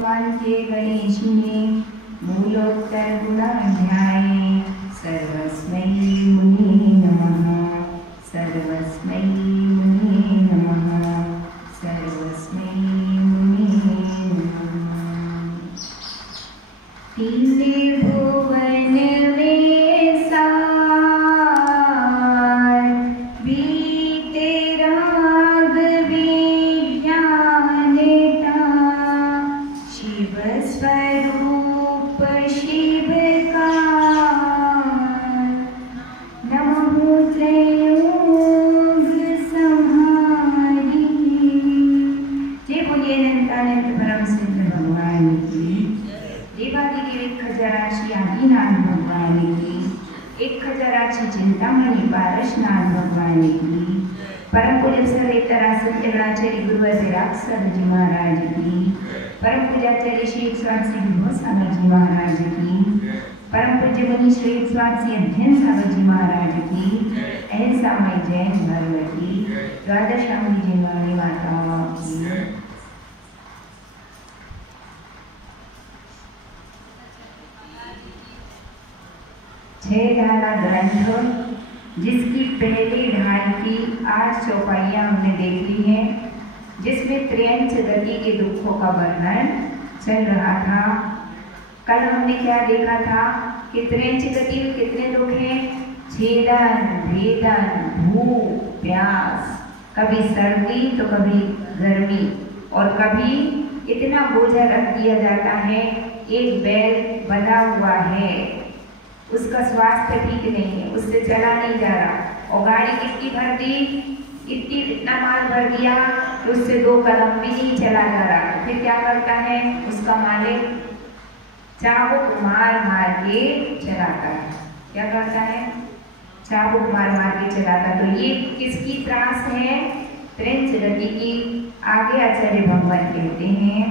सर्वसमान्त्ये गणेशिने मूलोत्तर गुणाध्याये सर्वस्मै मुने नमः। सर्वस्मै मुने नमः। सर्वस्मै मुने नमः। तीने भुवन चिंतामणि पारसनाथ भगवान की, परम पूज्य सर्वेतरासंतराचार्य गुरुवरराग जी महाराज की, परम पूज्याचार्य श्री स्वामी विभो सागर जी महाराज की, परम पूज्य मुनि श्री स्वामी अध्ययन सागर जी महाराज की, अहिंसा मई जैन धर्म की, द्वादशांगी जी वाली माताओं की। छेदाना ग्रंथ जिसकी पहली ढाई की 8 चौपाइयाँ हमने देख ली हैं, जिसमें त्रियंच गति के दुखों का वर्णन चल रहा था। कल हमने क्या देखा था कि त्रियंच गति में कितने दुख हैं? छेदन, भेदन, भूख, प्यास, कभी सर्दी तो कभी गर्मी, और कभी इतना बोझा रख दिया जाता है। एक बैल बंधा हुआ है, उसका स्वास्थ्य ठीक नहीं है, उससे चला नहीं जा रहा, और गाड़ी कितनी भर दी, इतना माल भर दिया कि उससे 2 कदम भी नहीं चला जा रहा। फिर क्या करता है उसका मालिक? चाबुक मार मार के चलाता है। क्या करता है? चाबुक मार मार के चलाता। तो ये किसकी त्रास है? त्रियंच गति की। आगे आचार्य भगवान कहते हैं,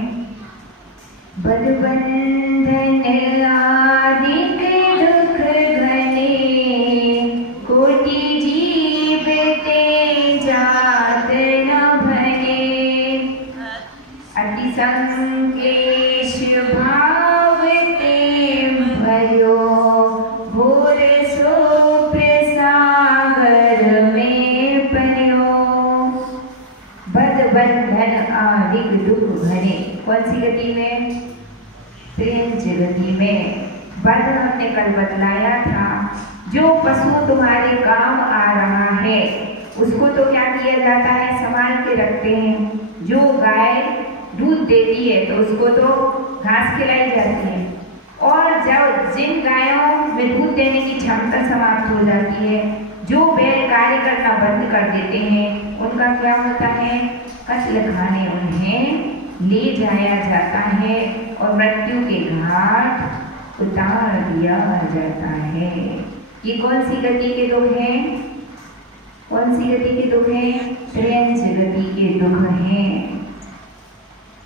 बलबंधन आदिक दुख घने, कोटि जीव ते जात न भने, अति संक्लेश भाव ते भयो, घोर सो प्रसागर में पर्यो। बलबंधन आदिक दुख घने, कौन सी गति में? त्रियंच गति में। बंधन हमने कल बतलाया था, जो पशु तुम्हारे काम आ रहा है उसको तो क्या किया जाता है? संभाल के रखते हैं। जो गाय दूध देती है तो उसको तो घास खिलाई जाती है, और जब जिन गायों में दूध देने की क्षमता समाप्त हो जाती है, जो बैल कार्य करना बंद कर देते हैं, उनका क्या होता है? कत्ल खाने उन्हें ले जाया जाता है और मृत्यु के घाट उतार दिया जाता है। ये कौन सी गति के दुख हैं? कौन सी गति के दुख हैं? त्रियंच गति के दुख हैं।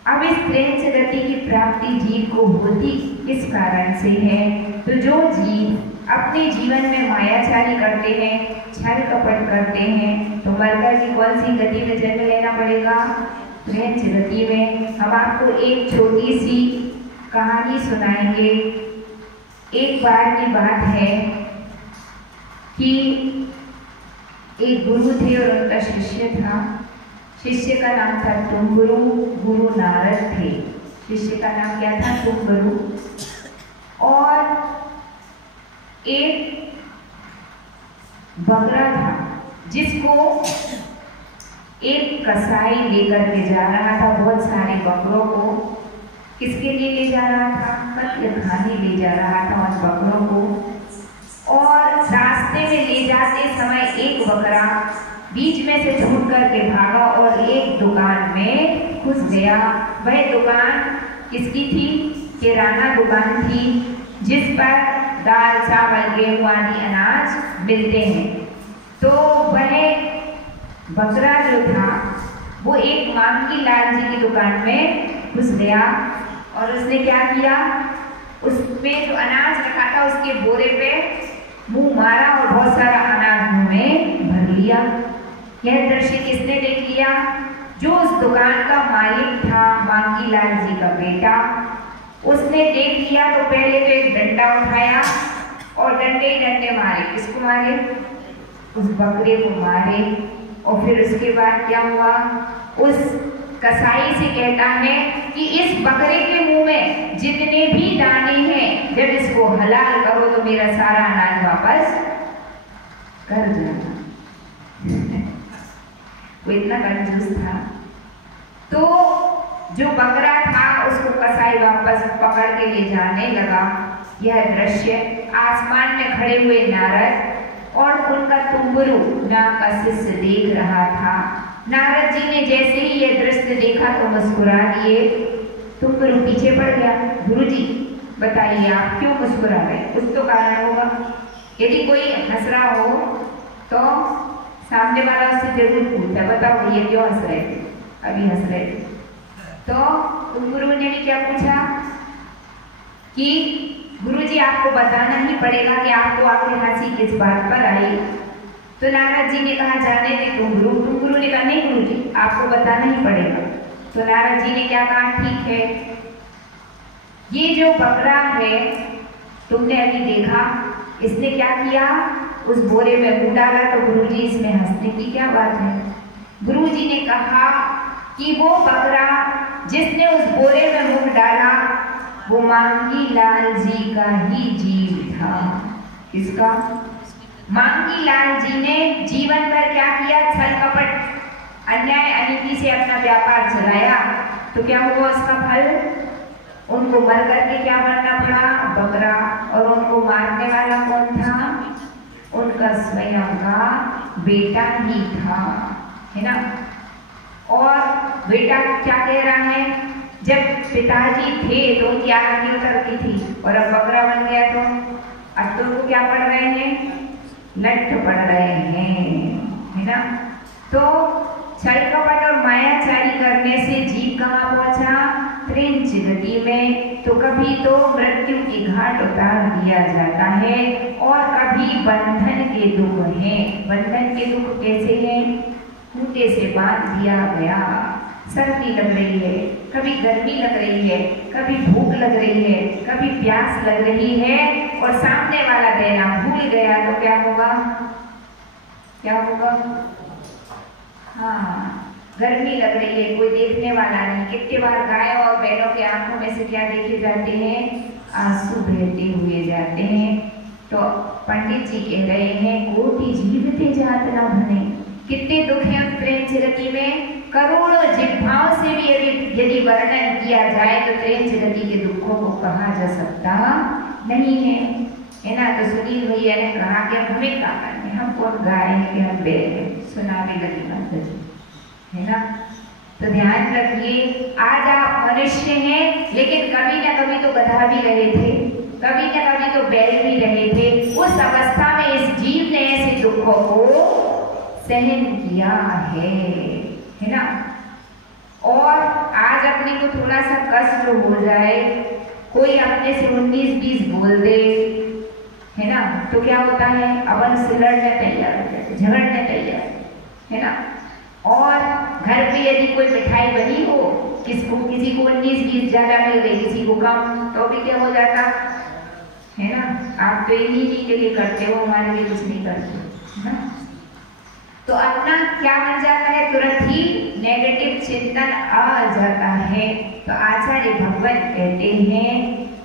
अब इस त्रियंच गति की प्राप्ति जीव को होती किस कारण से है? तो जो जीव अपने जीवन में मायाचारी करते हैं, छल कपट करते हैं, तो मरकर की कौन सी गति में जन्म लेना पड़ेगा? त्रियंच गति में। हम आपको एक छोटी सी कहानी सुनाएंगे। एक बार की बात है कि एक गुरु थे और उनका शिष्य था। शिष्य का नाम था टुंबरू, गुरु नारद थे। शिष्य का नाम क्या था? टुंबरू। और एक बकरा था जिसको एक कसाई लेकर के जा रहा था। बहुत सारे बकरों को किसके लिए ले जा रहा था? कत्ल खाने ले जा रहा था उन बकरों को। और रास्ते में ले जाते समय एक बकरा बीच में से छूट करके भागा और एक दुकान में घुस गया। वह दुकान किसकी थी? किराना दुकान थी, जिस पर दाल, चावल, गेहूं आदि अनाज मिलते हैं। तो वह बकरा जो था वो एक मांगी लाल जी की दुकान में घुस गया, और उसने क्या किया? उसमें जो अनाज रखा था उसके बोरे पे मुंह मारा और बहुत सारा अनाज मुंह में भर लिया। यह दृश्य किसने देख लिया? जो उस दुकान का मालिक था, मांगीलाल जी का बेटा, उसने देख लिया तो पहले तो एक डंडा उठाया और डंडे ही डंडे मारे। किसको मारे? उस बकरे को मारे। और फिर उसके बाद क्या हुआ? उस कसाई से कहता है कि इस बकरे के मुंह में जितने भी दाने हैं, जब इसको हलाल करो तो मेरा सारा अनाज वापस कर देना। वो इतना कंजूस था। तो जो बकरा था उसको कसाई वापस पकड़ के ले जाने लगा। यह दृश्य आसमान में खड़े हुए नारद और उनका तुम्बरू नाम का शिष्य देख रहा था। नारद जी ने जैसे ही यह दृश्य देखा तो मुस्कुरा दिए। तुम्बरू पीछे पड़ गया। गुरुजी बताइए आप क्यों मुस्कुरा रहे? कुछ तो कारण होगा। यदि कोई हंस रहा हो तो सामने वाला उससे जरूर पूछता, बताओ ये क्यों हंस रहे थे? अभी हंस रहे थे। तो गुरु ने भी क्या पूछा कि गुरुजी आपको बताना ही पड़ेगा कि आपको आखिर हंसी किस बात पर आई। तो नारद जी ने कहा जाने दे तुम गुरु ने कहा नहीं गुरुजी आपको बताना ही पड़ेगा। तो नारद जी ने क्या कहा? ठीक है, ये जो बकरा है तुमने अभी देखा, इसने क्या किया? उस बोरे में मुंह डाला। तो गुरुजी इसमें हंसने की क्या बात है? गुरुजी ने कहा कि वो बकरा जिसने उस बोरे में मुंह डाला वो मांगीलाल जी का ही जीव था। किसका? मांगीलाल जी ने जीवन भर क्या किया? छल कपट, अन्याय अनीति से अपना व्यापार चलाया। तो क्या हुआ उसका फल? उनको मर करके क्या बनना पड़ा? बकरा। और उनको मारने वाला कौन था? उनका स्वयं का बेटा ही था, है ना। और बेटा क्या कह रहा है? जब पिताजी थे तो उनकी आरती उतरती थी और अब बकरा बन गया तो अब तो उनको क्या पढ़ रहे हैं? लठ पढ़ रहे हैं, है ना। तो छल कपट और मायाचारी करने से जीव कहाँ पहुंचा? त्रिंच गति में। तो कभी तो मृत्यु की घाट उतार दिया जाता है और कभी बंधन के दुख है। बंधन के दुख कैसे हैं? खूंटे से बांध दिया गया, सर्दी लग रही है, कभी गर्मी लग रही है, कभी भूख लग रही है, कभी प्यास लग रही है और सामने वाला देना भूल गया तो क्या होगा? क्या होगा? हाँ, गर्मी लग रही है, कोई देखने वाला नहीं। कितने बार गाय और बैलों के आंखों में से क्या देखे जाते हैं? आंसू बहते हुए जाते हैं। तो पंडित जी कह रहे हैं कोटि जीवते जात न भने। कितने दुख हैं उस प्रेम जगती में, करोड़ों जिह्वाओं से भी यदि वर्णन किया जाए तो प्रेम जगती के दुखों को कहा जा सकता नहीं है ना। तो सुनील भैया ने कहा कि हमें क्या करने, हम कौन गाय हैं कि हम बैल हैं? सुना भी लगी माता जी, है ना। तो ध्यान रखिए, आज आप मनुष्य हैं लेकिन कभी ना कभी तो गधा भी रहे थे, कभी ना कभी तो बैल भी रहे थे। उस अवस्था में इस जीव ने ऐसे दुखों को सहन किया है ना। और आज अपने को थोड़ा सा कष्ट हो जाए, कोई अपने से 19-20 बोल दे, है ना, तो क्या होता है? अपन से लड़ने तैयार हो जाते, झगड़ने तैयार, है ना। और घर पे यदि कोई मिठाई बनी हो, किसी को 19-20 ज्यादा मिल गई, किसी को कम, तो भी क्या हो जाता है ना। आप तो इन्हीं के लिए करते हो, हमारे लिए कुछ नहीं करते, है ना। तो अपना क्या बन जाता है? तुरंत ही नेगेटिव चिंतन आ जाता है। तो आचार्य भगवान कहते हैं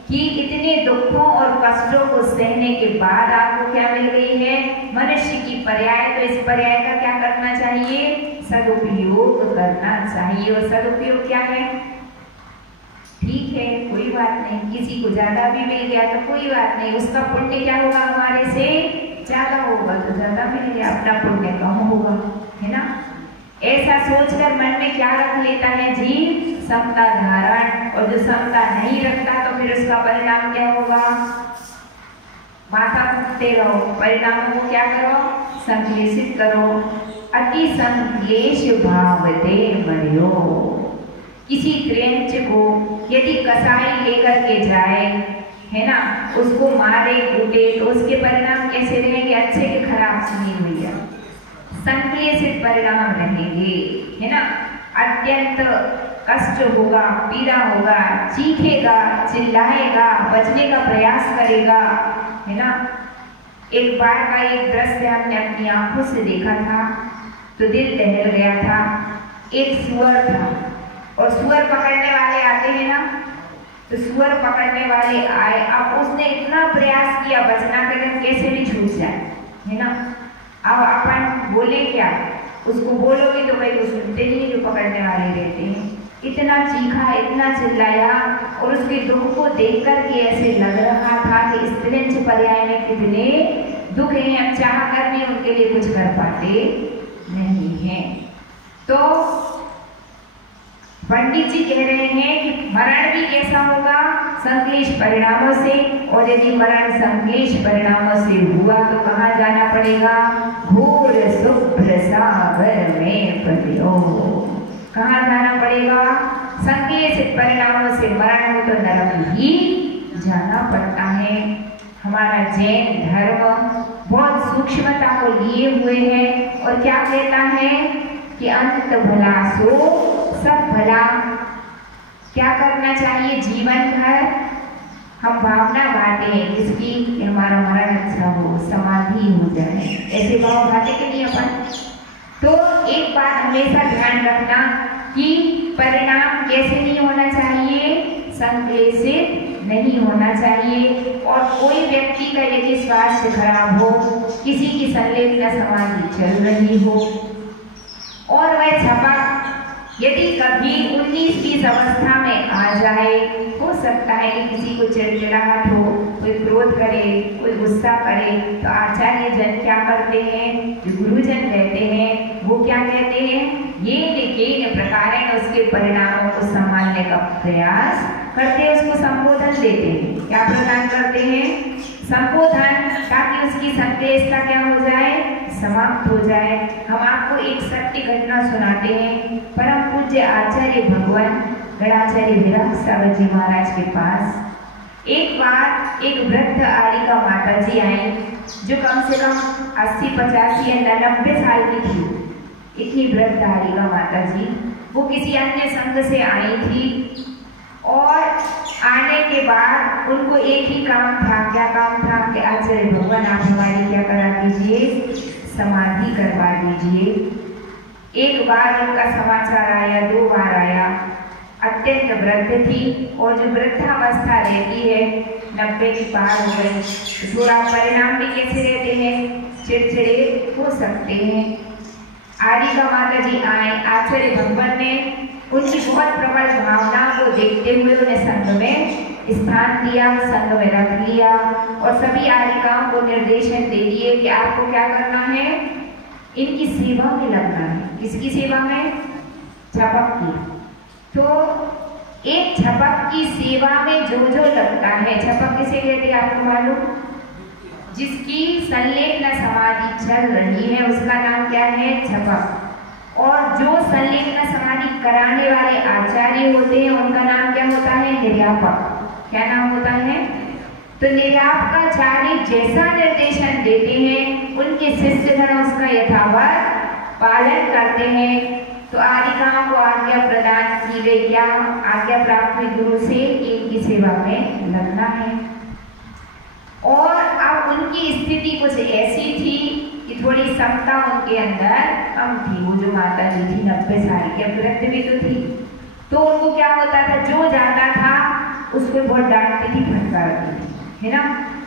कि इतने दुखों और कष्टों को सहने के बाद आपको क्या मिल गई है? मनुष्य की पर्याय। तो इस पर्याय का क्या करना चाहिए? सदुपयोग करना चाहिए। और सदुपयोग क्या है? ठीक है, कोई बात नहीं, किसी को ज्यादा भी मिल गया तो कोई बात नहीं, उसका पुण्य क्या होगा? हमारे से ज्यादा होगा तो ज्यादा मिल गया, अपना पुण्य कम होगा, है ना। ऐसा सोचकर मन में क्या रख लेता है जीव? समता धारण। और जो समता नहीं रखता तो फिर उसका परिणाम क्या होगा? माथा फूटते रहो, परिणामों को क्या करो? संक्लेशित करो। अति संक्लेश भावते मर्यो। किसी त्रेंच को यदि कसाई लेकर के जाए, है ना, उसको मारे कूटे तो उसके परिणाम कैसे रहेंगे? अच्छे के खराब? सुनिए भैया, संक्लेश संक्लेशित परिणाम रहेंगे, है ना। अत्यंत कष्ट होगा, पीड़ा होगा, चीखेगा, चिल्लाएगा, बचने का प्रयास करेगा, है ना। एक बार का एक दृश्य हमने अपनी आंखों से देखा था तो दिल दहल गया था। एक सुअर था और सुअर पकड़ने वाले आते हैं ना, तो सुअर पकड़ने वाले आए। अब उसने इतना प्रयास किया बचना के कैसे भी छूट जाए, है ना। अब अपन बोले क्या, उसको बोलोगे तो भाई वो सुनते नहीं, जो पकड़ने वाले रहते हैं। इतना चीखा, इतना चिल्लाया और उसके दुख को देख कर के ऐसे लग रहा था कि स्त्रीलिंग पर्याय में कितने दुख हैं, चाह कर भी उनके लिए कुछ कर पाते नहीं हैं। तो पंडित जी कह रहे हैं कि मरण भी कैसा होगा, संक्लेश परिणामों से, और यदि मरण संक्लेश परिणामों से हुआ तो कहाँ जाना पड़ेगा, घोर शुभ्र सागर में पड़ो। कहाँ जाना पड़ेगा, संक्लेशित परिणामों से मरण हो तो नरक ही जाना पड़ता है। हमारा जैन धर्म बहुत सूक्ष्मता को लिए हुए है और क्या कहता है कि अंत भला सो सब भला। क्या करना चाहिए जीवन भर, हम भावना गाते हैं किसकी, कि हमारा मरण अच्छा हो, समाधि हो जाए, ऐसे भाव गाते कि नहीं अपन। तो एक बात हमेशा ध्यान रखना कि परिणाम कैसे नहीं होना चाहिए, संक्लेशित नहीं होना चाहिए। और कोई व्यक्ति का यदि स्वास्थ्य खराब हो, किसी की संलेपना समाधि चल रही हो और वह झपक यदि कभी 19-20 अवस्था में आ जाए, हो सकता है कि किसी को चिड़चिड़ाहट हो, कोई क्रोध करे, कोई गुस्सा करे, तो आचार्य जन क्या करते हैं, जो गुरुजन रहते हैं वो क्या कहते हैं, ये निकेन प्रकार उसके परिणामों को संभालने का प्रयास करते हैं, उसको संबोधन देते हैं। क्या प्रदान करते हैं, संबोधन, ताकि उसकी संदेशता क्या हो जाए, समाप्त हो जाए। हम आपको एक सत्य घटना सुनाते हैं। परम पूज्य आचार्य भगवान गणाचार्य विराट सागर जी महाराज के पास एक बार एक वृद्ध आरिका माता जी आई, जो कम से कम 80, 85 या 90 साल की थी। इतनी वृद्ध आरिका माता जी, वो किसी अन्य संघ से आई थी और आने के बाद उनको एक ही काम था। क्या काम था कि आचार्य भगवान आप हमारी क्या करा दीजिए, समाधि करवा दीजिए। एक बार उनका समाचार आया, 2 बार आया। अत्यंत वृद्ध थी और जो वृद्धावस्था रहती है 90 की पार हो गई, थोड़ा परिणाम भी कैसे रहते हैं, चिड़चिड़े हो सकते हैं। आरिका माता जी आए, आचार्य भगवान ने उनकी बहुत प्रबल भावना को देखते हुए उन्हें संघ में स्थान दिया, संघ में रख लिया और सभी आरिकाओं को निर्देशन दे दिए कि आपको क्या करना है, इनकी सेवा में लगना है। किसकी सेवा में, झपक की। तो एक झपक की सेवा में जो जो लगता है, झपक किसे कहते हैं आपको मालूम, जिसकी संलेपना समाधि चल रही है उसका नाम क्या है, झपक। और जो संलेपना समाधि कराने वाले आचार्य होते हैं उनका नाम क्या होता है, निर्यापक। क्या नाम होता है, तो निर्यापकाचार्य जैसा निर्देशन देते हैं उनके शिष्यगण उसका यथावत पालन करते हैं। तो आरिकाओं को आज्ञा प्रदान की गई, क्या आज्ञा प्राप्त हुई गुरु से, इनकी सेवा में लगना है। और अब उनकी स्थिति कुछ ऐसी थी कि थोड़ी समता उनके अंदर कम थी। वो जो माता जी थी 90 साल की, वृद्ध भी तो थी, तो उनको क्या होता था, जो जाता था उसको बहुत डांटती थी, फटकारती थी, है ना।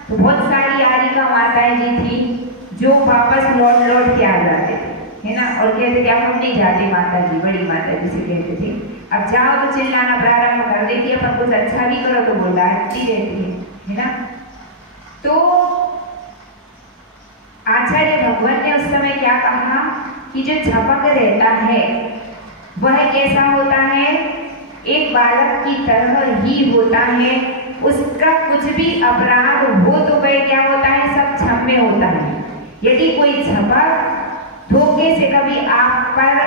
तो बहुत सारी आरिका माताएं जी थी जो वापस लौट के आ जाते थे, है ना, और कहते थे अब हम नहीं जाते माता जी, बड़ी माता जी से कहते थे अब जाओ तो चिल्लाना प्रारंभ कर देती है, पर कुछ अच्छा भी करो तो वो डांटती रहती है ना। तो आचार्य भगवान ने उस समय क्या कहा कि जो झपक रहता है वह कैसा होता है, एक बालक की तरह ही होता है। उसका कुछ भी अपराध हो तो वह क्या होता है, सब क्षम्य होता है। यदि कोई झपक धोखे से कभी आप पर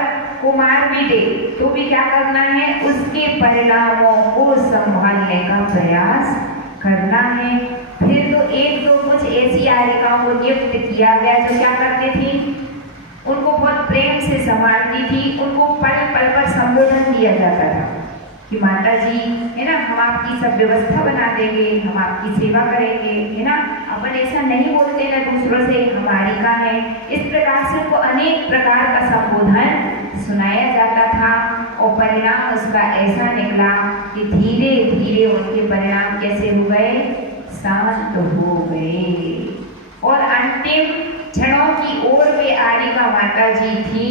को मार भी दे तो भी क्या करना है, उसके परिणामों को संभालने का प्रयास करना है। फिर तो एक दो कुछ ऐसी आरिकाओं को नियुक्त किया गया जो क्या करती थी, उनको बहुत प्रेम से संभालती थी, उनको पल पल पर संबोधन दिया जाता था कि माता जी है ना, हम आपकी सब व्यवस्था बना देंगे, हम आपकी सेवा करेंगे, है ना, अपन ऐसा नहीं बोलते ना दूसरों से, हमारी का है। इस प्रकार से उनको अनेक प्रकार का संबोधन सुनाया जाता था और परिणाम उसका ऐसा निकला कि धीरे धीरे उनके परिणाम कैसे हो गए, शांत हो गए और अंतिम क्षणों की ओर वे आरिका माता जी थी।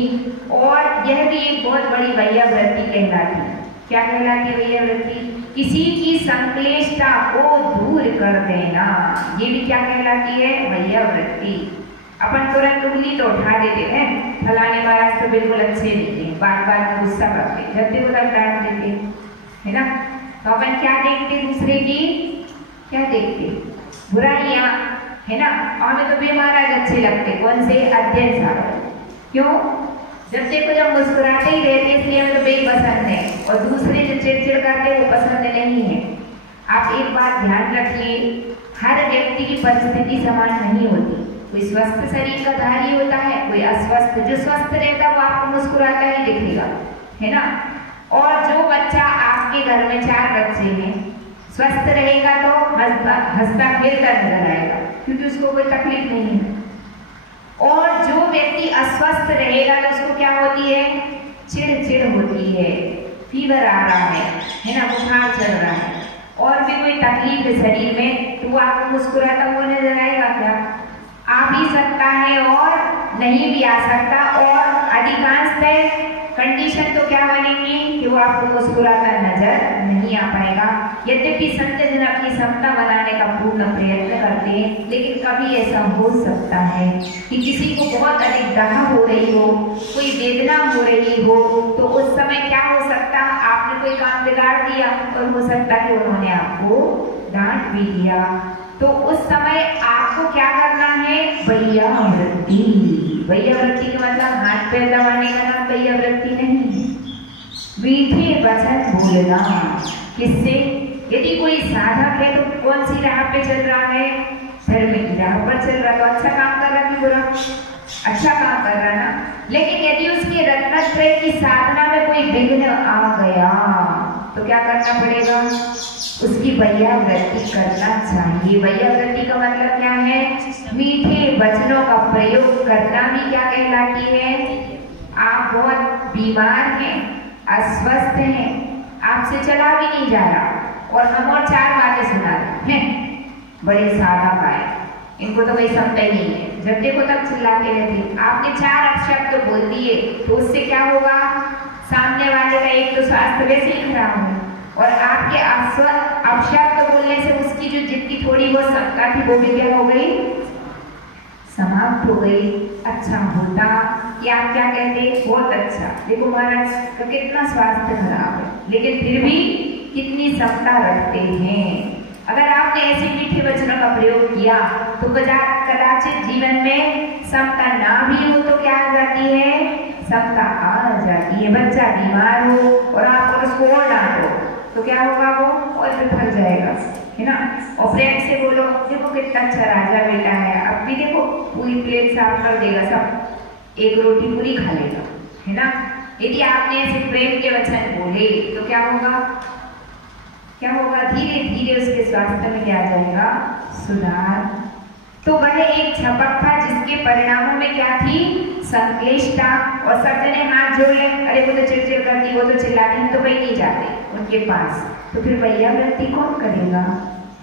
और यह भी एक बहुत बड़ी वैयावृत्ति कहलाती। क्या कहलाती है वैयावृत्ति? किसी की संक्लेशता को दूर कर देना, ये भी क्या कहलाती है? वैयावृत्ति। अपन तुरंत उंगली तो उठा देते हैं, फलाने महाराज तो बिल्कुल अच्छे नहीं है, बात बात में गुस्सा करते, जब देखो तब डांट देते, है ना। तो अपन क्या देखते दूसरे की? क्या देखते? बुराइयां, है ना। हमें तो भी महाराज अच्छे लगते, कौन से? अध्ययन साहब। क्यों? जब देखो जब मुस्कुराते ही रहते, इसलिए हमें तो बेपसंद है, और दूसरे जो चिड़चिड़ करते हैं वो पसंद नहीं है। आप एक बात ध्यान रखिए, हर व्यक्ति की परिस्थिति समान नहीं होती। कोई स्वस्थ शरीर का धारी होता है, कोई अस्वस्थ। जो स्वस्थ रहता है वो आपको मुस्कुराता ही दिखेगा, है ना। और जो बच्चा आपके घर में 4 बच्चे हैं, स्वस्थ रहेगा तो हंसता खेलता नजर आएगा, क्योंकि उसको कोई तकलीफ नहीं है। और जो व्यक्ति अस्वस्थ रहेगा तो उसको क्या होती है? चिड़चिड़ होती है, फीवर आ रहा है ना, बुखार चल रहा है, और भी कोई तकलीफ है शरीर में, तो वो आपको मुस्कुराता हुआ नजर आएगा क्या? आ भी सकता है और नहीं भी आ सकता। और अधिकांशतः कंडीशन तो क्या बनेगी कि वो आपको मुस्कुराता नजर नहीं आ पाएगा। यद्यपि संत जन अपनी समता बनाने का पूर्ण प्रयत्न करते हैं, लेकिन कभी ऐसा हो सकता है कि किसी को बहुत अधिक दाह हो रही हो, कोई वेदना हो रही हो, तो उस समय क्या हो सकता, आपने कोई काम बिगाड़ दिया और हो सकता कि उन्होंने आपको डांट भी दिया। तो उस समय आपको क्या करना है? वैयावृत्ति। वैयावृत्ति का मतलब हाथ पैर दबाने का नाम वैयावृत्ति नहीं है। मीठे वचन बोलना। किससे? यदि कोई साधक है तो कौन सी राह पे चल रहा है? धर्म की राह पर चल रहा, तो अच्छा काम कर रहा कि बुरा? अच्छा काम कर रहा ना। लेकिन यदि उसके रत्नत्रय की साधना में कोई विघ्न आ गया तो क्या करना पड़ेगा? उसकी वैयावृत्ति करना चाहिए। वैयावृत्ति का मतलब क्या है? मीठे वचनों का प्रयोग करना भी क्या कहलाती है? आप बहुत बीमार हैं, अस्वस्थ हैं, आपसे चला भी नहीं जा रहा, और हम और 4 बातें सुना रहे हैं, बड़े साधक आए, इनको तो कोई समझता ही नहीं है, जब देखो तब चिल्लाते रहते। आपने 4 अपशब्द बोल दिए तो उससे क्या होगा? सामने वाले का एक तो स्वास्थ्य वैसे ही खराब हो, और आपके अपशब्द बोलने से उसकी जो जितनी थोड़ी बहुत समता थी वो भी क्या हो गई? समाप्त हो गई। अच्छा होता कि आप क्या कहते? बहुत अच्छा, देखो महाराज का कितना स्वास्थ्य खराब है, लेकिन फिर भी कितनी समता रखते हैं। अगर आपने ऐसे मीठे वचनों का प्रयोग किया तो कदाचित जीवन में समता ना भी हो तो क्या आ जाती है? समता आ जाती है। बच्चा बीमार हो और आप उसको और डांटो तो क्या होगा? वो और बिखर जाएगा, है ना। और प्रेम से बोलो, देखो कितना अच्छा राजा बेटा है, अब भी देखो पूरी प्लेट साफ कर देगा, सब एक रोटी पूरी खा लेगा, है ना। यदि आपने ऐसे प्रेम के वचन बोले तो क्या होगा? क्या होगा? धीरे धीरे उसके स्वास्थ्य में क्या आ जाएगा? सुधार। तो वह एक झपक था जिसके परिणामों में क्या थी? संक्लेशता। और सब जने हाथ जोड़ ले, अरे वो तो चिड़चिड़ करती, वो तो चिल्लाती, हम तो कहीं नहीं जाते उनके पास, तो फिर वैयावृत्ति कौन करेगा,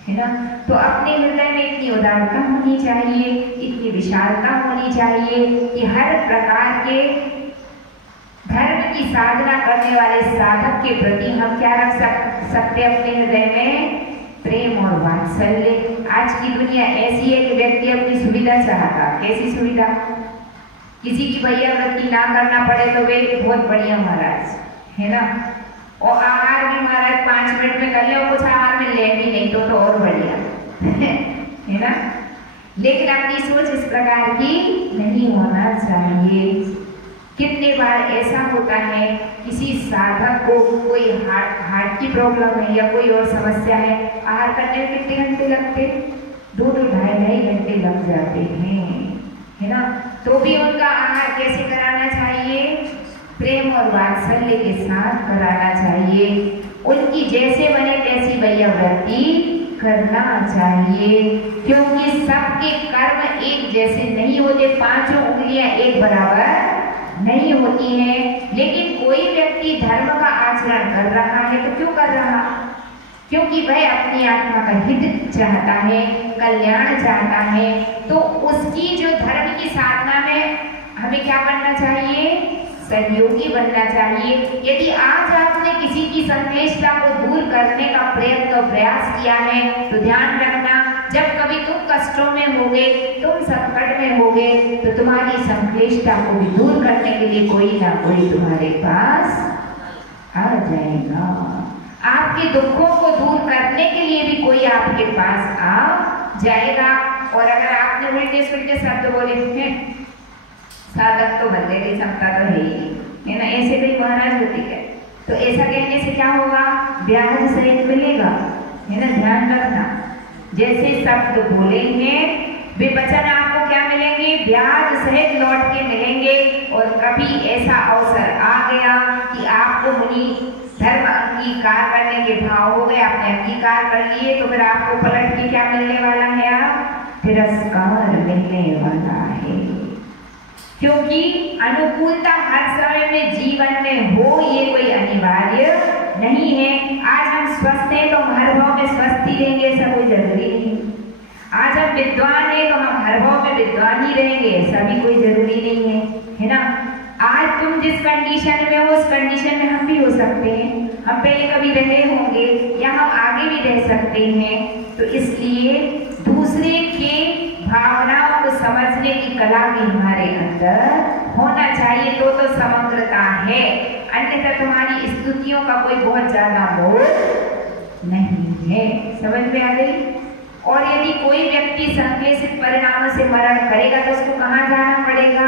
है ना। तो अपने हृदय में इतनी उदारता होनी चाहिए, इतनी विशालता होनी चाहिए कि हर प्रकार के धर्म की साधना करने वाले साधक के प्रति हम क्या रख सकते अपने हृदय में? प्रेम और वात्सल्य। आज की दुनिया ऐसी है कि व्यक्ति अपनी सुविधा चाहता। कैसी सुविधा? किसी की वैयावृत्ति ना करना पड़े तो वे बहुत बढ़िया महाराज, है ना। और आहार भी महाराज 5 मिनट में कर ले, और कुछ आहार में ले भी नहीं तो और बढ़िया है ना। लेकिन अपनी सोच इस प्रकार की नहीं होना चाहिए। कितने बार ऐसा होता है किसी साधक को कोई हार्ट की प्रॉब्लम है या कोई और समस्या है, आहार करने में कितने घंटे लगते? 2-2, 2.5 घंटे लग जाते हैं, है ना। तो भी उनका आहार कैसे कराना चाहिए? प्रेम और वात्सल्य के साथ कराना चाहिए। उनकी जैसे बने तैसी वैयावृत्ति करना चाहिए, क्योंकि सबके कर्म एक जैसे नहीं होते, पांचों उंगलियां एक बराबर नहीं होती हैं। लेकिन कोई व्यक्ति धर्म का आचरण कर रहा है तो क्यों कर रहा? क्योंकि वह अपनी आत्मा का हित चाहता है, कल्याण चाहता है। तो उसकी जो धर्म की साधना में हमें क्या करना चाहिए? सहयोगी बनना चाहिए। यदि आज आपने किसी की संक्लेशता को दूर करने का प्रयत्न और प्रयास किया है तो ध्यान रखना, जब कभी तुम कष्टों में होगे, तुम संकट में होगे, तो तुम्हारी संक्लेशता को भी दूर करने के लिए कोई ना कोई तुम्हारे पास आ जाएगा। आपके दुखों को दूर करने के लिए भी कोई आपके पास आ जाएगा। और अगर आपने उल्टे सुलटे शब्द बोले हैं, साधक तो बदले की क्षमता तो है ही, है ना, ऐसे कई महाराज होती है, तो ऐसा कहने से क्या होगा? ब्याज सहित मिलेगा, है ना। ध्यान रखना, जैसे शब्द बोलेंगे वे वचन आपको क्या मिलेंगे? ब्याज सहित लौट के मिलेंगे। और कभी ऐसा अवसर आ गया कि आपको मुनि धर्म अंगीकार करने के भाव हो गए, आपने अंगीकार कर लिए, तो फिर आपको पलट के क्या मिलने वाला है? तिरस्कार मिलने वाला है। क्योंकि अनुकूलता हर समय में जीवन में हो, ये कोई अनिवार्य नहीं है। आज हम स्वस्थ हैं तो हर भाव में स्वस्थ ही रहेंगे, ऐसा कोई जरूरी नहीं। आज हम विद्वान हैं तो हम हर भाव में विद्वान ही रहेंगे, ऐसा भी कोई जरूरी नहीं है ना। आज तुम जिस कंडीशन में हो उस कंडीशन में हम भी हो सकते हैं, हम पहले कभी रहे होंगे या हम आगे भी रह सकते हैं। तो इसलिए दूसरे के भावनाओं को समझने की कला भी हमारे अंदर होना चाहिए, तो समग्रता है। अन्यथा तुम्हारी स्तुतियों का कोई बहुत ज्यादा मोल नहीं है। समझ में आ गई? और यदि कोई व्यक्ति संक्लेशित परिणामों से मरण करेगा तो उसको कहाँ जाना पड़ेगा?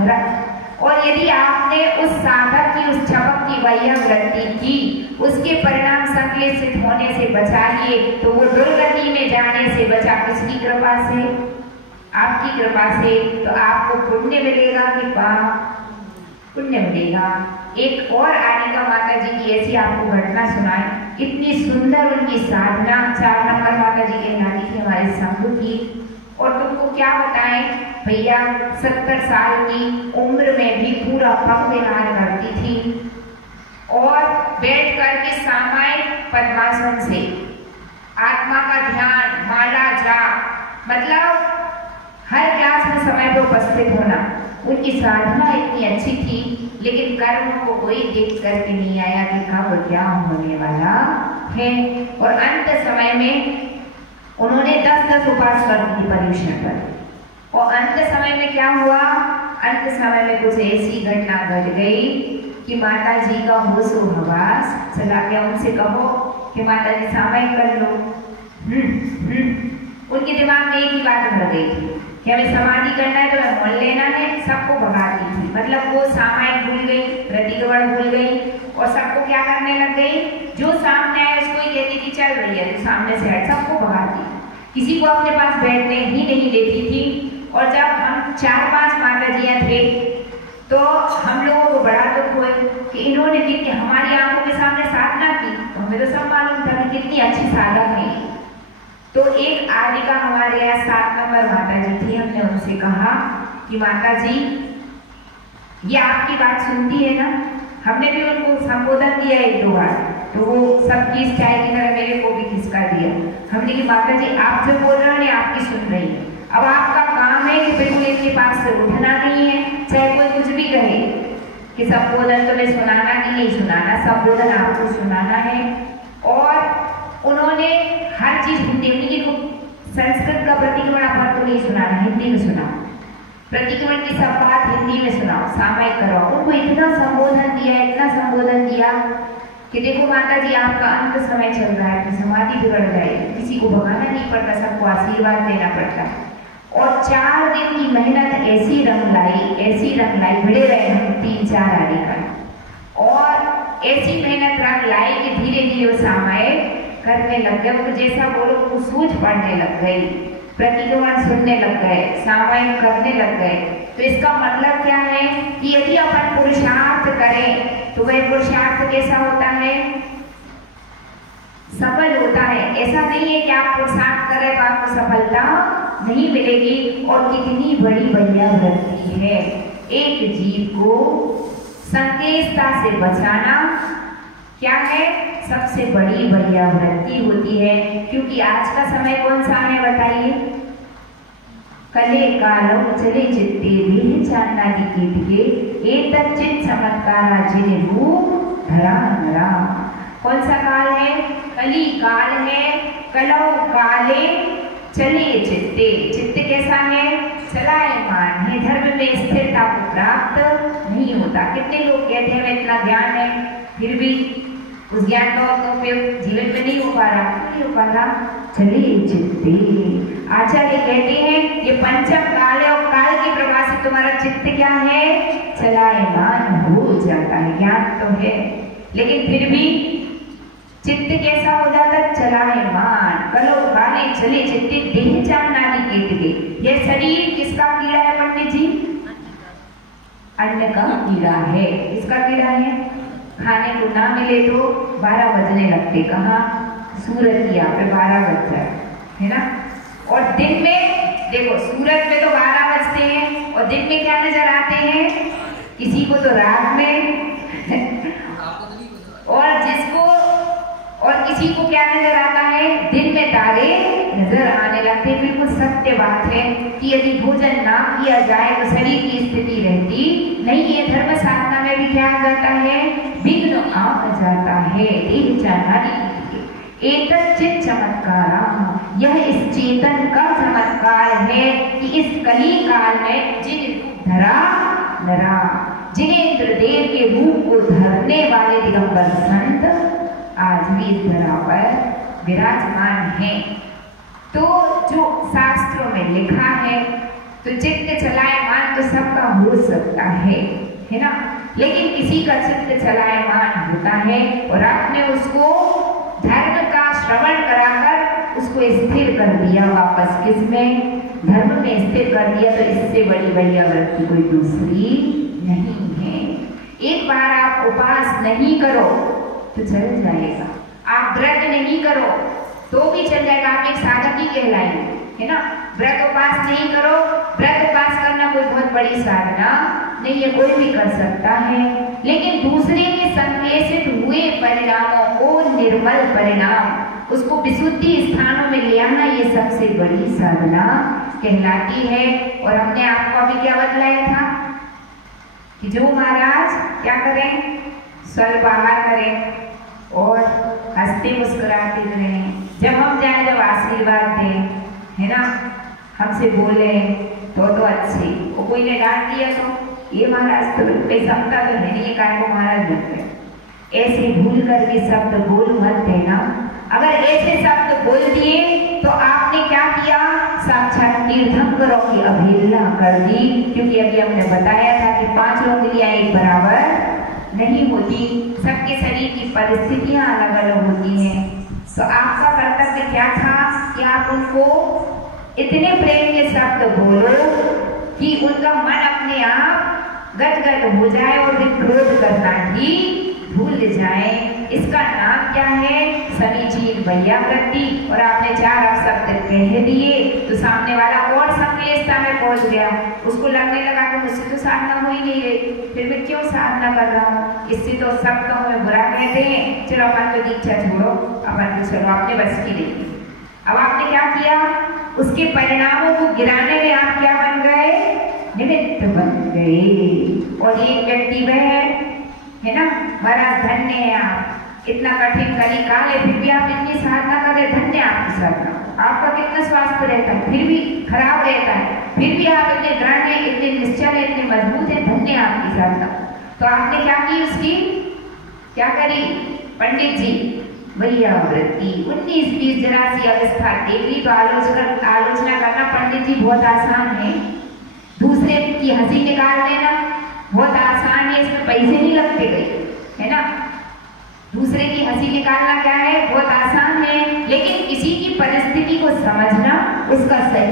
नरक। और यदि आपने उस साधक की, उस छपक की वैयावृत्ति की, उसके परिणाम संक्लेशित होने से बचा लिए, तो वो दुर्गति में जाने से बचा किसकी कृपा से? आपकी कृपा से। तो आपको पुण्य मिलेगा कि पाप? पुण्य मिलेगा। एक और आनिका माता जी की ऐसी आपको घटना सुनाए, इतनी सुंदर उनकी साधना 4 नंबर माता जी कहलाती थी हमारे संघ की। और तुमको क्या बताएं भैया, 70 साल की उम्र में भी पूरा पग विहार करती थी और बैठ करके सामायिक पद्मासन से आत्मा का ध्यान, माला जाप, मतलब हर क्लास में समय पर उपस्थित होना। उनकी साधना इतनी अच्छी थी, लेकिन कर्मों को कोई देख करके नहीं आया कि कब क्या होने वाला है। और अंत समय में उन्होंने 10-10 उपवास कर दी पर्यूषण पर। और अंत समय में क्या हुआ? अंत समय में कुछ ऐसी घटना घट गई कि माता जी का होश हवास चला गया। उनसे कहो कि माता जी सामायिक कर लो। उनके दिमाग में एक ही बात भर गई थी कि हमें समाधि करना है तो हमें मोल लेना है। सबको भगाती थी, मतलब वो सामायिक भूल गई, प्रतिक्रमण भूल गई और सबको क्या करने लग गई? जो सामने आए उसको ही कहती थी चल रही है, तो सामने से हट, सबको भगाती। किसी को अपने पास बैठने ही नहीं देती थी। और जब हम 4-5 माता जियाँ थे तो हम लोगों को बड़ा दुख हुआ कि इन्होंने कितनी हमारी आंखों के सामने साधना की, तो हमें तो सब मालूम था कि कितनी अच्छी साधक है। तो एक आदिका हमारे यहाँ 7 नंबर माता जी थी, हमने उनसे कहा कि माता जी ये आपकी बात सुनती है ना? हमने भी उनको संबोधन दिया 1-2 बार, तो वो सबकी चाय की तरह मेरे को भी खिसका दिया। हमने कहा माता जी आप जो बोल रहे हैं आपकी सुन रही है, अब आपका काम है कि बिल्कुल इनके पास से उठना नहीं है, चाहे कोई कुछ भी कहे कि संबोधन तुम्हें सुनाना कि नहीं सुनाना, संबोधन आपको सुनाना है। और उन्होंने हर चीज हिंदी में, संस्कृत का प्रतिक्रमण अपन तो नहीं सुनाना, हिंदी में सुनाओ, प्रतिक्रमण की सब बात हिंदी में सुनाओ, सामायिक करो। उनको इतना संबोधन दिया, इतना संबोधन दिया कि देखो माता जी आपका अंत समय चल रहा है, समाधि बिगड़ जाएगी, किसी को भगाना नहीं पड़ता, सबको आशीर्वाद देना पड़ता। और 4 दिन की मेहनत ऐसी रंग लाई, भिड़े रहे हम 3-4 आने का, और ऐसी मेहनत रंग लाई कि धीरे धीरे वो सामायिक करने लग गए। तो जैसा बोलो वो सूझ पड़ने लग गई। प्रतिक्रमण सुनने लग गए, सामयिक करने लग गए। तो इसका मतलब क्या है कि यदि अपन पुरुषार्थ करें तो वह पुरुषार्थ कैसा होता है? सफल होता है। ऐसा नहीं है कि आप पुरुषार्थ करें तो आपको सफलता नहीं मिलेगी। और कितनी बड़ी बढ़िया वृत्ति है, एक जीव को संकेतता से बचाना क्या है? सबसे बड़ी बढ़िया वृत्ति होती है। क्योंकि आज का समय कौन सा है बताइए? कले कालो चले चित्ते देह चांडाली कीटके एतत् चित्त चमत्कारा जिने रूप धरा नरा। कौन सा काल है? कली काल है। कलो काले चले चित्ते, चित्त कैसा है? चलायमान है, धर्म में स्थिरता को प्राप्त नहीं होता। कितने लोग कहते हैं मैं इतना ज्ञान है, फिर भी उस ज्ञान का उपयोग जीवन में नहीं हो पा रहा। क्यों नहीं हो पा रहा? चले चित्ते। आचार्य कहते हैं ये पंचम काल है और काल के प्रभाव से तुम्हारा चित्त क्या है? चलायमान हो जाता है। ज्ञान तो है लेकिन फिर भी चित्त कैसा हो जाता? चलायमान। कलो काले चले चित्ते देह चांडाली कीटके। यह शरीर किसका कीड़ा है पंडित जी? अन्न का कीड़ा है। किसका कीड़ा है? खाने को ना मिले तो 12 बजने लगते। कहाँ? सूरत की यहाँ पे 12 बज जाए, है ना। और दिन में देखो सूरत में तो 12 बजते हैं और दिन में क्या नजर आते हैं? किसी को तो रात में और किसी को क्या नजर आता है? दिन में तारे नजर आने लगते हैं। बिल्कुल सत्य बात है कि यदि भोजन ना किया जाए तो शरीर की स्थिति रहती नहीं है। धर्म साधना में भी क्या आ जाता है? विघ्न आ जाता है। देह चांडाली एतत् चित्त चमत्कारा, यह इस चेतन का चमत्कार है कि इस कली काल में जिन रूप धरा नरा, जिन्हें इंद्रदेव के रूप को धरने वाले दिगंबर संत आज भी इस धरा पर विराजमान है। तो जो शास्त्रों में लिखा है तो चित्त चलायमान तो सबका हो सकता है ना। लेकिन किसी का चित्त चलायमान होता है और आपने उसको धर्म का श्रवण कराकर उसको स्थिर कर दिया वापस। किसमें? धर्म में स्थिर कर दिया। तो इससे बड़ी बढ़िया वृत्ति कोई दूसरी नहीं है। एक बार आप उपास नहीं करो तो चल जाएगा, आप व्रत नहीं करो तो भी चल जाएगा। आप एक साधक ही कहलाएंगे, है ना। व्रत उपास नहीं करो, व्रत उपास करना कोई बहुत बड़ी साधना नहीं है, कोई भी कर सकता है। लेकिन दूसरे के संकेतित हुए परिणामों को निर्मल परिणाम, उसको विशुद्धि स्थानों में ले आना, ये सबसे बड़ी साधना कहलाती है। और हमने आपको अभी क्या बतलाया था कि जो महाराज क्या करें? स्वर बाहर करें और हंसते मुस्कुराते रहें। जब हम जाए जब आशीर्वाद दें, है ना, हमसे बोले तो अच्छे। और कोई ने डांट दिया तो ये महाराज तो कोई समता तो है नहीं, काय को महाराज बनते। ऐसे भूल कर के शब्द बोल मत देना। अगर ऐसे शब्द बोल दिए तो आपने क्या किया? साक्षात तीर्थंकरों की अवहेलना कर दी। क्योंकि अभी हमने बताया था कि 5 उंगलियां एक बराबर नहीं होती, सबके शरीर की परिस्थितियां अलग अलग होती हैं। तो आपका कर्तव्य क्या था कि आप उनको इतने प्रेम के शब्द बोलो कि उनका मन अपने आप गदगद हो जाए और वे क्रोध करना ही भूल जाए। इसका नाम क्या है? समीचीन वैयाकृति। और आपने 4 शब्द कह दिए तो सामने वाला और संक्लेशता में पहुंच गया। उसको लगने लगा कि मुझसे तो साधना हो ही नहीं रही, फिर मैं क्यों साधना कर रहा हूँ? इससे तो सब तो हमें बुरा कहते हैं, चलो अपन तो दीक्षा छोड़ो, अपन तो चलो अपने बस की देखिए। अब आपने क्या किया? उसके परिणामों को गिराने में आप क्या बन गए? निमित्त बन गए। और एक व्यक्ति वह है ना, महाराज धन्य है आप, इतना कठिन कली काल है फिर भी आप इतनी साधना कर रहे, धन्य आपकी साधना। आपका कितना स्वास्थ्य रहता है फिर भी खराब रहता है, फिर भी आप इतने दृढ़ हैं, इतने निश्चल है, इतने मजबूत है, धन्य आपकी साधना। तो आपने क्या की? उसकी क्या करी पंडित जी? वैयावृत्ति 19, 20, 84 अवस्था देख ली। तो आलोचना करना पंडित जी बहुत आसान है, दूसरे की हंसी निकाल देना बहुत आसान है, इसमें पैसे नहीं लगते गए, है ना। दूसरे की हंसी निकालना क्या है? बहुत आसान है। लेकिन किसी की परिस्थिति को समझना, उसका सही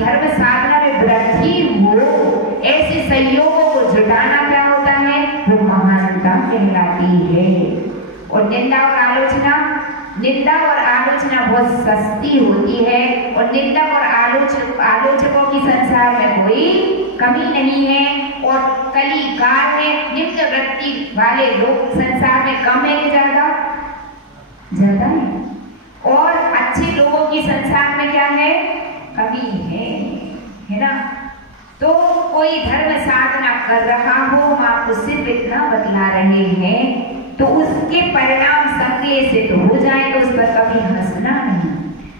धर्म साधना में वृद्धि हो, ऐसे संयोगों को जुटाना क्या होता है, वो महानता कहलाती है। और निंदा और आलोचना बहुत सस्ती होती है, और निंदा और आलोचकों की संसार में कोई कमी नहीं है। और कली काल में निम्न वृत्ति वाले लोग संसार में कम है कि ज्यादा है, और अच्छे लोगों की संसार में क्या है, कमी है ना। तो कोई धर्म साधना कर रहा हो, माँ को सिर्फ इतना बतला रहे हैं, तो उसके परिणाम संक्लेशित हो जाए तो उस पर कभी हंसना नहीं,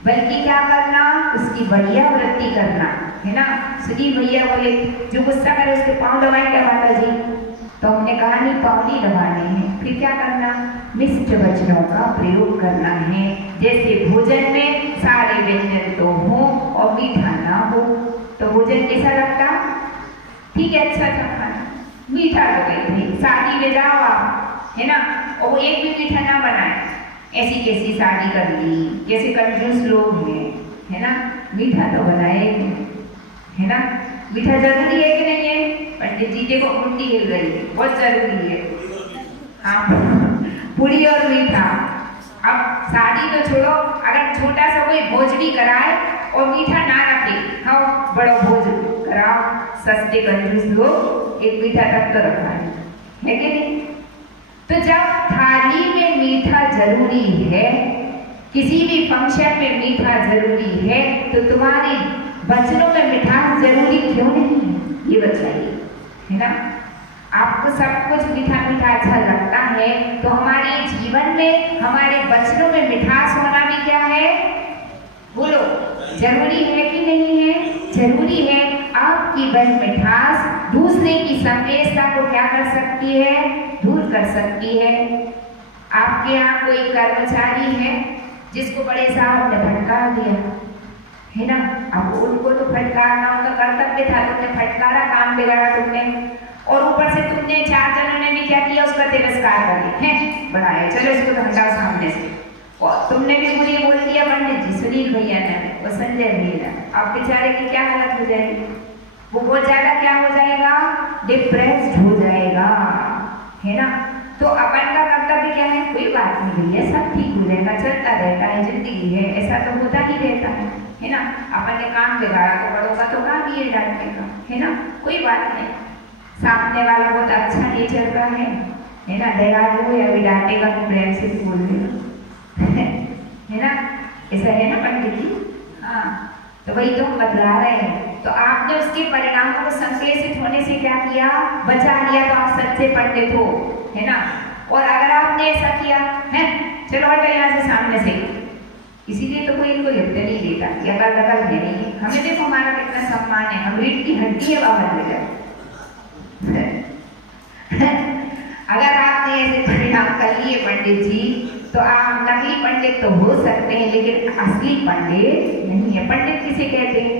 बल्कि क्या करना, उसकी बढ़िया वृत्ति करना, है ना। सुधीर भैया बोले जो गुस्सा करे उसके पाँव दबाए क्या माता जी, तो हमने कहा नहीं, पाँव नहीं दबाने हैं। फिर क्या करना, मिष्ट वचनों का प्रयोग करना है। जैसे भोजन में सारे व्यंजन तो हो और मीठा ना हो, तो भोजन कैसा लगता, ठीक है, अच्छा खाना, मीठा तो कहीं शादी में जाओ आप, है ना, और वो एक भी मीठा ना बनाए, ऐसी कैसी शादी कर ली, कैसे कंजूस लोग हैं, है ना, मीठा तो बनाए, है ना। मीठा जरूरी है कि नहीं है, पंडित जी देखो मुंडी हिल रही है, बहुत जरूरी है। हाँ, पूरी और मीठा। अब शादी तो छोड़ो, अगर छोटा सा कोई भोज भी कराए और मीठा ना रखे, हाँ बड़ा भोज कराओ, सस्ते कंजूस लोग एक मीठा तक तो रखा है कि नहीं। तो जब थाली में मीठा जरूरी है, किसी भी फंक्शन में मीठा जरूरी है, तो तुम्हारी वचनों में मिठास जरूरी क्यों नहीं है, ये बताइए, है ना। आपको सब कुछ मीठा मीठा अच्छा लगता है, तो हमारे जीवन में हमारे वचनों में मिठास होना भी क्या है, बोलो, जरूरी है कि नहीं है, जरूरी है। आपकी वह मिठास दूसरे की संवेदना को क्या कर सकती है, दूर कर सकती है। आपके यहाँ कोई कर्मचारी है जिसको बड़े साहब ने फटकार दिया, है ना, अब उनको तो फटकारना उनका कर्तव्य था, तुमने फटकारा, काम बिगाड़ा तुमने, और ऊपर से तुमने 4 जनों ने भी क्या किया, उसका तिरस्कार कर दिया, बढ़ाया, चलो इसको तो हटाओ सामने से, और तुमने भी मुझे बोल दिया पंडित जी, सुनील भैया ने और संजय भैया, अब बेचारे की क्या हालत हो जाएगी, वो बहुत ज्यादा क्या हो जाएगा, डिप्रेस्ड हो जाएगा, है ना। तो अपन का कर्तव्य क्या है, कोई बात नहीं भैया, सब ठीक हो जाएगा, चलता रहता है, जिंदगी है, ऐसा तो होता ही रहता है ना। अपन ने काम बिगाड़ा तो बड़ों का तो काम ही है डांटने का, है ना, कोई बात नहीं। सामने वाला बहुत अच्छा नेचर का है ना, दयालु है, अभी डांटेगा तो प्रेम से भी बोल देगा, है ना, ऐसा है ना पंडित जी। हाँ, तो वही तो हम बतला रहे हैं। तो आपने उसके परिणामों को संश्लेषित होने से क्या किया, बचा लिया, तो आप सच्चे पंडित हो, है ना। और अगर आपने ऐसा किया है, चलो हटो यहाँ से सामने से, इसीलिए तो कोई इनको लिफ्ट नहीं देता, या अगल बगल है नहीं, हमें देखो हमारा कितना सम्मान है, हम रीढ़ की हड्डी है बाबा ले जाए। अगर आपने ऐसे परिणाम कर लिए पंडित जी, तो आप नकली पंडित तो हो सकते हैं, लेकिन असली पंडित नहीं है। पंडित किसे कहते हैं,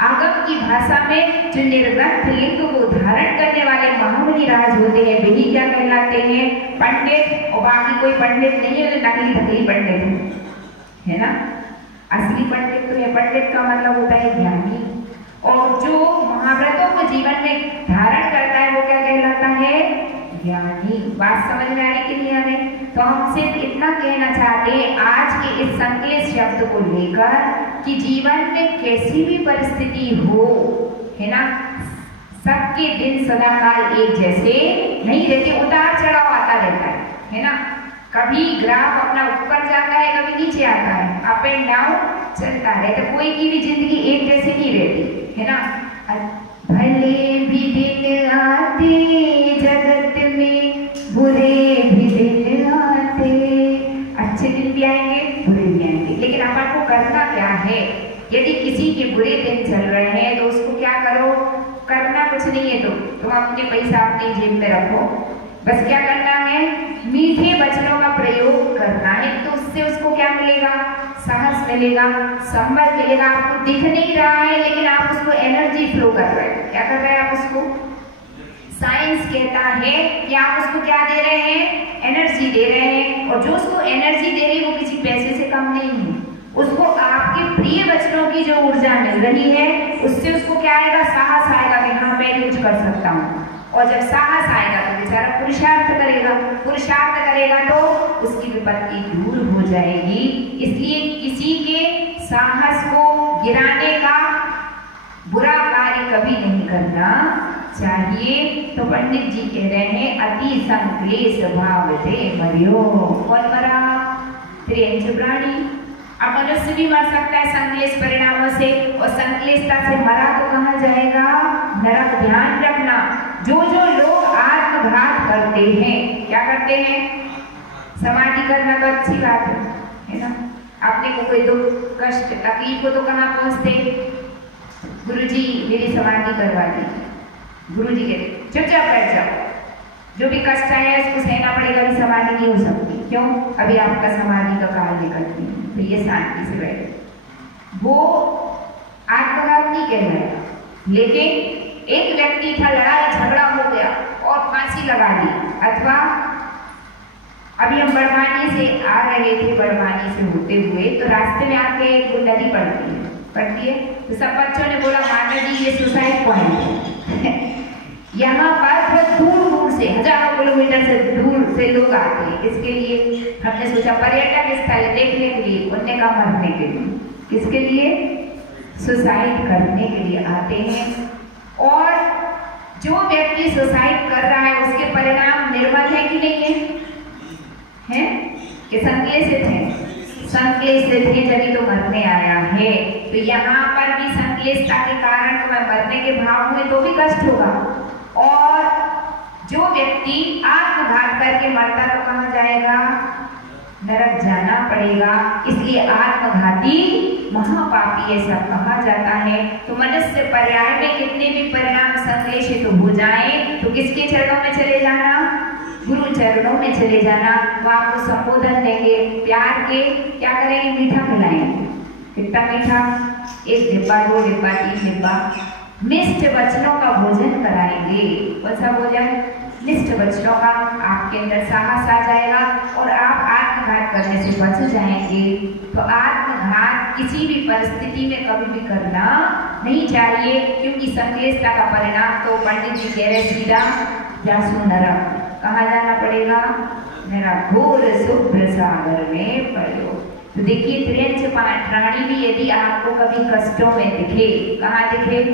आगम की भाषा में जो निर्ग्रंथ लिंग को धारण करने वाले महामुनि राज होते हैं, वही क्या कहलाते हैं, पंडित। और बाकी कोई पंडित नहीं है, नकली नकली पंडित है ना। असली पंडित तो है, पंडित का मतलब होता है ज्ञानी, और जो महाव्रतों को जीवन में धारण करता है वो क्या कहलाता है, ज्ञानी। बात समझ में आने के लिए हमें, तो हम सिर्फ इतना कहना चाहते हैं आज के इस संकलित शब्द को लेकर कि जीवन में कैसी भी परिस्थिति हो, है ना, सबके दिन सदाकाल एक जैसे नहीं रहते, उतार चढ़ाव आता रहता है ना। कभी ग्राफ अपना ऊपर जाता है, कभी नीचे आता है, अप एंड डाउन चलता है, तो कोई की भी जिंदगी एक जैसी नहीं रहती, है ना। भले भी दिन आते जगत में, बुरे भी दिन आते, अच्छे दिन भी आएंगे, बुरे भी आएंगे, लेकिन अपन को करना क्या है, यदि किसी के बुरे दिन चल रहे हैं तो उसको क्या करो, करना कुछ नहीं है, तो तुम अपने पैसा अपनी जेब में रखो, बस क्या करना है, मीठे वचनों का प्रयोग करना है, तो उससे उसको क्या मिलेगा, साहस मिलेगा, संबल मिलेगा। आपको दिख नहीं रहा है, लेकिन आप उसको एनर्जी फ्लो कर रहे हैं, क्या कर रहे हैं आप उसको, साइंस कहता है कि आप उसको क्या दे रहे हैं, एनर्जी दे रहे हैं, और जो उसको एनर्जी दे रही है वो किसी पैसे से कम नहीं है, उसको आपके प्रिय वचनों की जो ऊर्जा मिल रही है उससे उसको क्या आएगा, साहस आएगा कि हाँ मैं कुछ कर सकता हूँ। और जब साहस आएगा तो बेचारा पुरुषार्थ करेगा, पुरुषार्थ करेगा तो उसकी विपत्ति दूर हो जाएगी। इसलिए किसी के साहस को गिराने का बुरा कार्य कभी नहीं करना चाहिए। तो पंडित जी कह रहे हैं अति संक्लेश भाव से मरियो। कौन मरा? त्रियंच प्राणी। अब मनुष्य भी मर सकता है संक्लेश परिणामों से, और संक्लेशता से मरा तो कहाँ जाएगा? नरक। ध्यान रखना, जो जो लोग आत्मघात करते हैं, क्या करते हैं? समाधि करना तो अच्छी बात है ना। आपने को कोई दुख कष्ट तकलीफ हो तो कहाँ पहुंचते? गुरुजी मेरी समाधि करवा दीजिए। गुरुजी कहते चुपचाप बैठ जाओ, जो भी कष्ट आया इसको सहना पड़ेगा, अभी समाधि नहीं हो सकती। क्यों? अभी आपका समाधि का काल निकलती है, तो ये शांति से बैठे। वो आत्मघात नहीं कह रहा है, लेकिन एक व्यक्ति था, लड़ाई झगड़ा हो गया और फांसी लगा ली। अथवा अभी हम बड़वानी से आ रहे थे, बड़वानी से होते हुए तो रास्ते में आके एक नदी पड़ती है, तो सब बच्चों ने बोला माता जी ये सुसाइड पॉइंट है। यहाँ पर बहुत दूर दूर से, हजारों किलोमीटर से दूर से लोग आते हैं। इसके लिए हमने सोचा पर्यटक स्थल देखने के लिए, उनने कहा मरने के लिए। किसके लिए? सुसाइड करने के लिए आते हैं। और जो व्यक्ति सुसाइड कर रहा है उसके परिणाम निर्मल है कि नहीं है? हैं? कि संक्लेशित है? संक्लेशित है, जब तो मरने आया है। तो यहाँ पर भी संक्लेशता के कारण तो मैं मरने के भाव में तो भी कष्ट होगा। और जो व्यक्ति आत्मघात करके मरता तो कहाँ जाएगा? नरक जाना पड़ेगा। इसलिए आत्मघाती महापापी ऐसा कहा जाता है। तो मनुष्य पर्याय में कितने भी परिणाम संक्लेशित हो जाए तो किसके चरणों में चले जाना? गुरु चरणों में चले जाना। वो आपको संबोधन देंगे, प्यार के क्या करेंगे? मीठा खिलाएंगे। कितना मीठा? 1 डिब्बा, 2 डिब्बा, 3 डिब्बा मिष्ट वचनों का भोजन कराएंगे। कौन सा भोजन? मिष्ट वचनों का। आपके अंदर साहस आ जाएगा और आप आत्मघात करने से बच जाएंगे। तो आत्मघात किसी भी परिस्थिति में कभी भी करना नहीं चाहिए, क्योंकि संक्लेशता का परिणाम तो पंडित जी कह रहे सीधा जासू नरक। कहाँ जाना पड़ेगा? नरक, घोर शुभ्र सागर में पड़ो। तो देखिए त्रियंच प्राणी भी यदि आपको कभी कष्टों में दिखे, कहाँ दिखे?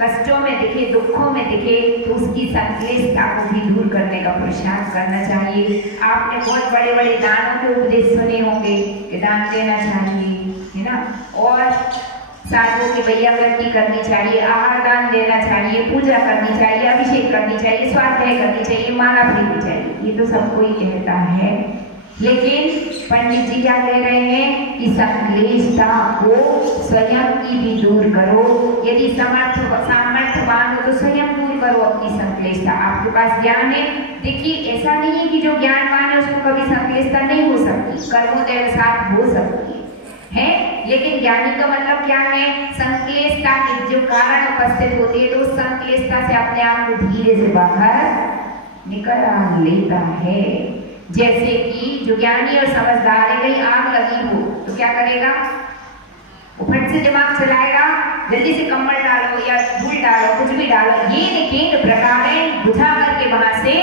कष्टों में दिखे, दुखों में दिखे, तो उसकी संक्लेशता को भी दूर करने का पुरुषार्थ करना चाहिए। आपने बहुत बड़े बड़े दानों के उपदेश सुने होंगे कि दान देना चाहिए, है ना। और साधु की वैयावृत्ति करनी चाहिए, आहार दान देना चाहिए, पूजा करनी चाहिए, अभिषेक करनी चाहिए, स्वाध्याय करनी चाहिए, माला फेरनी चाहिए। ये तो सब कोई कहता है, लेकिन पंडित जी क्या कह रहे हैं कि संक्लेशता को स्वयं की भी दूर करो। यदि सामर्थ्यवान हो तो स्वयं दूर करो अपनी संक्लेशता। आपके पास ज्ञान है, देखिए ऐसा नहीं है कि जो ज्ञानवान है उसको कभी संक्लेशता नहीं हो सकती, कर्मोदय के साथ हो सकती है। लेकिन ज्ञानी का मतलब क्या है? संक्लेशता के जो कारण उपस्थित होती है तो उस संक्लेशता से अपने आप को धीरे से बाहर निकल लेता है। जैसे कि जो ज्ञानी और समझदार है, कहीं आग लगी हो तो क्या करेगा? वो फट से दिमाग चलाएगा, जल्दी से कम्बल डालो या धूल डालो, कुछ भी डालो, ये लेकिन प्रकार बुझा करके वहां से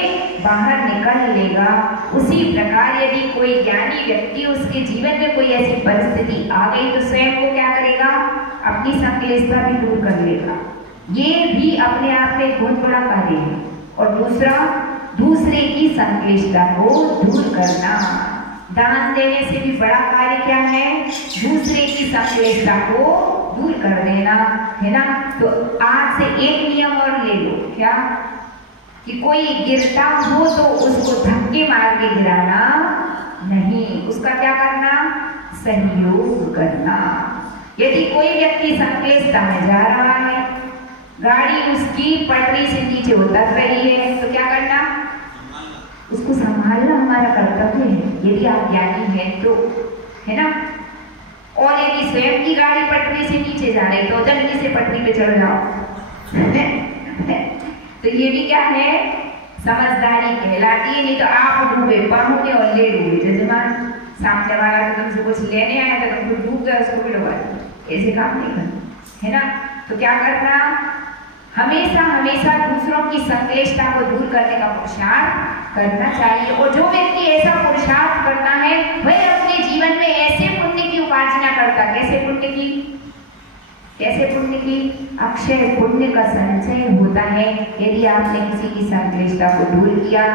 बाहर निकल लेगा। उसी प्रकार यदि कोई ज्ञानी व्यक्ति उसके जीवन में कोई ऐसी परिस्थिति आ गई तो स्वयं को क्या करेगा? अपनी संक्लेशता भी दूर कर लेगा। ये भी अपने आप में बहुत बड़ा कार्य है। और दूसरे की संक्लेशता को दूर करना। दान देने से भी बड़ा कार्य क्या है? दूसरे की संक्लेशता को दूर कर देना, है ना। तो आज से एक नियम और ले लो, क्या? कि कोई गिरता हो तो उसको धक्के मार के गिराना नहीं, उसका क्या करना? सहयोग करना। यदि कोई व्यक्ति संक्लेशता में जा रहा है, गाड़ी उसकी पटरी से नीचे उतर रही है, तो क्या करना? उसको संभालना हमारा कर्तव्य है, यदि आप ज्ञानी हैं तो, है ना। और यदि स्वयं की गाड़ी पटरी से नीचे जा रही तो जल्दी से पटरी पे चढ़ जाओ। तो ये भी क्या है? समझदारी कहलाती है। नहीं तो आप डूबे पाहुने और ले डूबे जजमान। सामने वाला तो तुमसे कुछ लेने आया तो तुम डूब गए उसको भी डुबा दो, ऐसे काम नहीं करना, है ना। तो क्या करना, हमेशा हमेशा दूसरों की संक्लिष्टता को दूर करने का पुरुषार्थ करना चाहिए। और जो व्यक्ति ऐसा पुरुषार्थ करता है वह अपने जीवन में ऐसे पुण्य की उपासना करता, कैसे पुण्य की, कैसे पुण्य की, अक्षय पुण्य का संचय होता है यदि आपने किसी की संक्लिष्टता को दूर किया।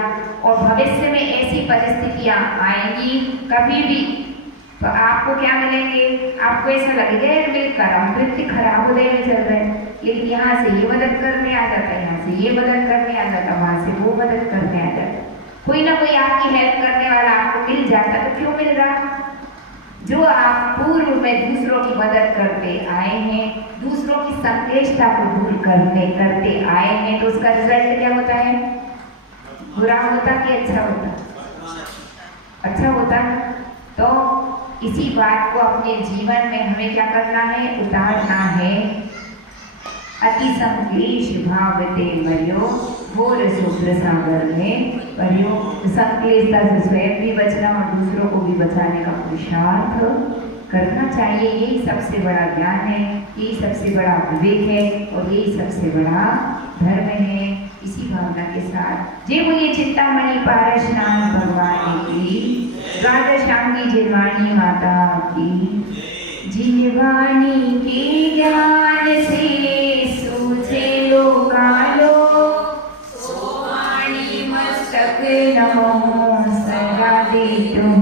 और भविष्य में ऐसी परिस्थितियां आएंगी कभी भी तो आपको क्या मिलेंगे, आपको ऐसा लगेगा कि मेरे कर्म वृत्ति खराब उदय में चल रहे हैं, लेकिन यहाँ से ये मदद करने आ जाता है, यहाँ से ये मदद करने आ जाता, वहां से वो मदद करने आ जाता, कोई ना कोई आपकी हेल्प करने वाला आपको मिल जाता। तो क्यों मिल रहा, जो आप पूर्व में दूसरों की मदद करते आए हैं, दूसरों की संक्लिष्टता को दूर करते आए हैं, तो उसका रिजल्ट क्या होता है, बुरा होता कि अच्छा होता, अच्छा होता। तो इसी बात को अपने जीवन में हमें क्या करना है, उतारना है। अति संक्लेश भावते मरियो घोर शुभ्र सागर में परियो। संक्लेशता से स्वयं भी बचना और दूसरों को भी बचाने का पुरुषार्थ करना चाहिए। यही सबसे बड़ा ज्ञान है, यही सबसे बड़ा विवेक है और यही सबसे बड़ा धर्म है। इसी भावना के साथ जय बोलिए चिंतामणि पारसनाथ भगवान की, द्वादशांगी जिनवाणी माता की। जिनवाणी के ज्ञान से सूझे लोकालो, सोवाणी मस्तक नमो सदा दे तुम